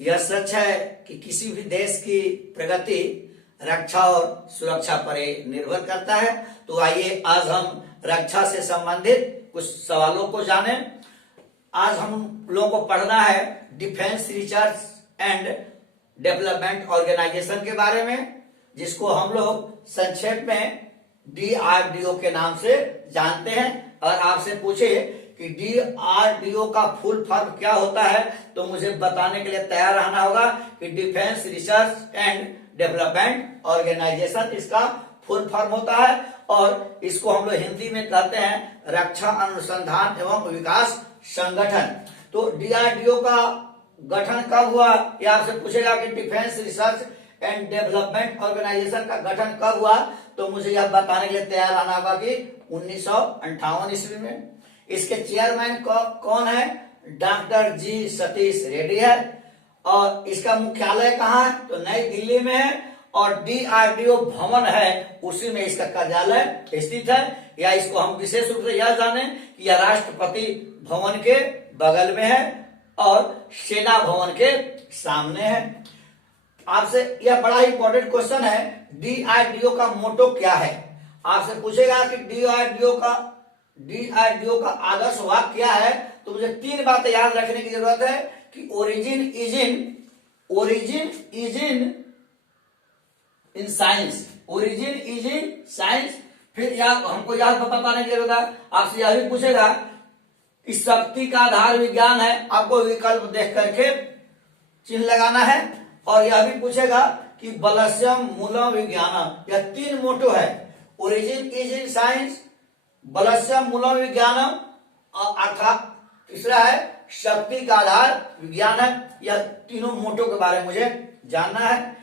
यह सच है कि किसी भी देश की प्रगति रक्षा और सुरक्षा पर ही निर्भर करता है। तो आइए आज हम रक्षा से संबंधित कुछ सवालों को जानें। आज हम लोगों को पढ़ना है defence research and development organisation के बारे में, जिसको हम लोग संक्षेप में DRDO के नाम से जानते हैं। और आपसे पूछे कि DRDO का फुल फॉर्म क्या होता है तो मुझे बताने के लिए तैयार रहना होगा कि defence research and development organisation इसका फुल फॉर्म होता है। और इसको हम लोग हिंदी में कहते हैं रक्षा अनुसंधान एवं विकास संगठन। तो DRDO का गठन कब हुआ, यह आपसे पूछेगा कि defence research and development organisation का गठन कब हुआ, तो मुझे यह बताने के लिए तैयार रहना होगा कि 1958 ईस्वी में। इसके चेयरमैन कौन है, डॉक्टर जी सतीश रेड्डी है। और इसका मुख्यालय कहाँ है, तो नई दिल्ली में है। और DRDO भवन है उसी में इसका कार्यालय स्थित है। या इसको हम विशेष रूप से यह जाने कि यह राष्ट्रपति भवन के बगल में है और सेना भवन के सामने है। आपसे यह बड़ा ही इंपॉर्टेंट क्वेश्चन है, DRDO का मोटो क्या है। आपसे पूछेगा कि DRDO का आदर्श वाक्य क्या है, तो मुझे 3 बातें याद रखने की जरूरत है कि origin is in science, origin is in science. फिर हमको याद बताने की जरूरत है। आपसे यह भी पूछेगा कि शक्ति का आधार विज्ञान है, आपको विकल्प देख करके चिन्ह लगाना है। और यह भी पूछेगा कि बलस्यम मूलम विज्ञानम, यह 3 मोटो है, origin is in science, बलस्यम Moolam विज्ञानम, अर्थात तीसरा है शक्ति का आधार विज्ञान है। यह तीनों मोटो के बारे में मुझे जानना है।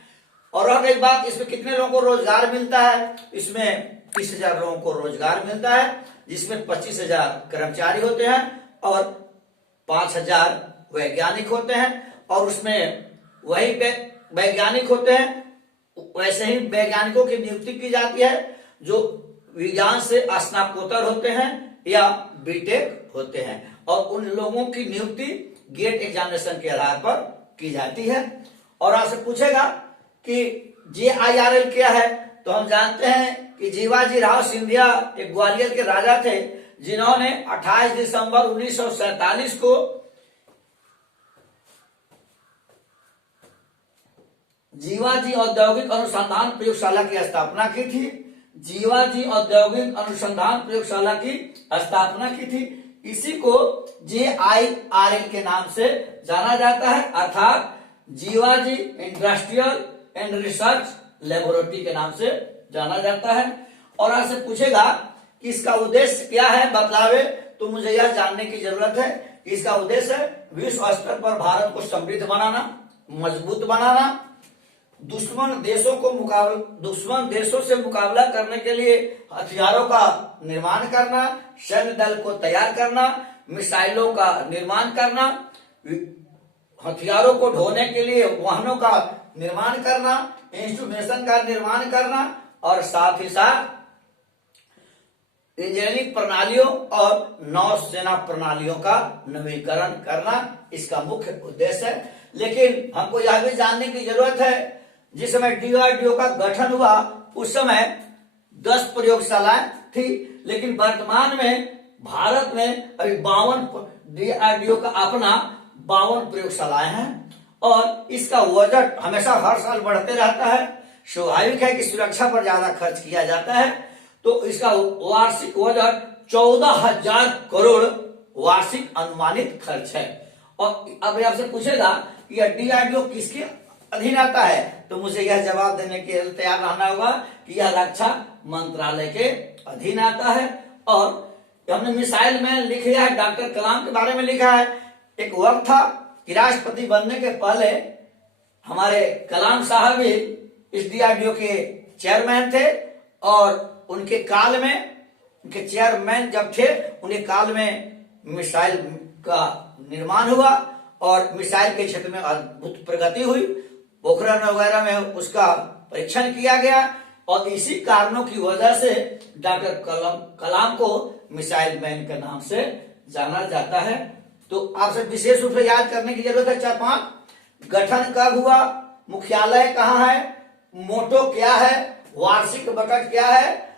और एक बात, इसमें कितने लोगों को रोजगार मिलता है, इसमें 30,000 लोगों को रोजगार मिलता है, जिसमें 25,000 कर्मचारी होते हैं और 5,000 वैज्ञानिक होते हैं। और उसमें वही वैज्ञानिक होते हैं, वैसे ही वैज्ञानिकों की नियुक्ति की जाती है जो विज्ञान से स्नातकोत्तर होते हैं या बीटेक होते हैं। और उन लोगों की नियुक्ति गेट एग्जामिनेशन के आधार पर की जाती है। और आपसे पूछेगा कि JIRL क्या है, तो हम जानते हैं कि जीवाजी राव सिंधिया एक ग्वालियर के राजा थे, जिन्होंने 28 दिसंबर 1947 को जीवाजी औद्योगिक अनुसंधान प्रयोगशाला की स्थापना की थी। जीवाजी औद्योगिक अनुसंधान प्रयोगशाला की स्थापना की थी। इसी को JIRL के नाम से जाना जाता है, अर्थात Jiwaji industrial and research laboratory के नाम से जाना जाता है। और आपसे पूछेगा कि इसका उद्देश्य क्या है बतलावे, तो मुझे यह जानने की जरूरत है कि इसका उद्देश्य है विश्व स्तर पर भारत को समृद्ध बनाना, मजबूत बनाना, दुश्मन देशों से मुकाबला करने के लिए हथियारों का निर्माण करना, सैन्य दल को तैयार करना, मिसाइलों का निर्माण करना, हथियारों को ढोने के लिए वाहनों का निर्माण करना, इंस्ट्रूमेंटेशन का निर्माण करना और साथ ही साथ इंजीनियरिंग प्रणालियों और नौसेना प्रणालियों का नवीकरण करना इसका मुख्य उद्देश्य है। लेकिन हमको यह भी जानने की जरूरत है, जिस समय DRDO का गठन हुआ उस समय 10 प्रयोगशालाएं थी, लेकिन वर्तमान में भारत में अभी 52 DRDO का अपना 52 प्रयोगशालाएं हैं। और इसका बजट हमेशा हर साल बढ़ते रहता है। स्वाभाविक है कि सुरक्षा पर ज्यादा खर्च किया जाता है, तो इसका वार्षिक बजट 14,000 करोड़ वार्षिक अनुमानित खर्च है। और अब आपसे पूछेगा कि यह DRDO किसके अधीन आता है, तो मुझे यह जवाब देने के लिए तैयार रहना होगा कि यह रक्षा मंत्रालय के अधीन आता है। और हमने मिसाइल में लिख लिया है, डॉक्टर कलाम के बारे में लिखा है। एक वक्त था कि राष्ट्रपति बनने के पहले हमारे कलाम साहब भी इस DRDO के चेयरमैन थे। और उनके काल में, उनके चेयरमैन जब थे, उनके काल में मिसाइल का निर्माण हुआ और मिसाइल के क्षेत्र में अद्भुत प्रगति हुई। पोखरण वगैरह में उसका परीक्षण किया गया और इसी कारणों की वजह से डॉक्टर कलाम को मिसाइल मैन के नाम से जाना जाता है। तो आपसे विशेष रूप से याद करने की जरूरत है 4-5 गठन कब हुआ, मुख्यालय कहाँ है, मोटो क्या है, वार्षिक बजट क्या है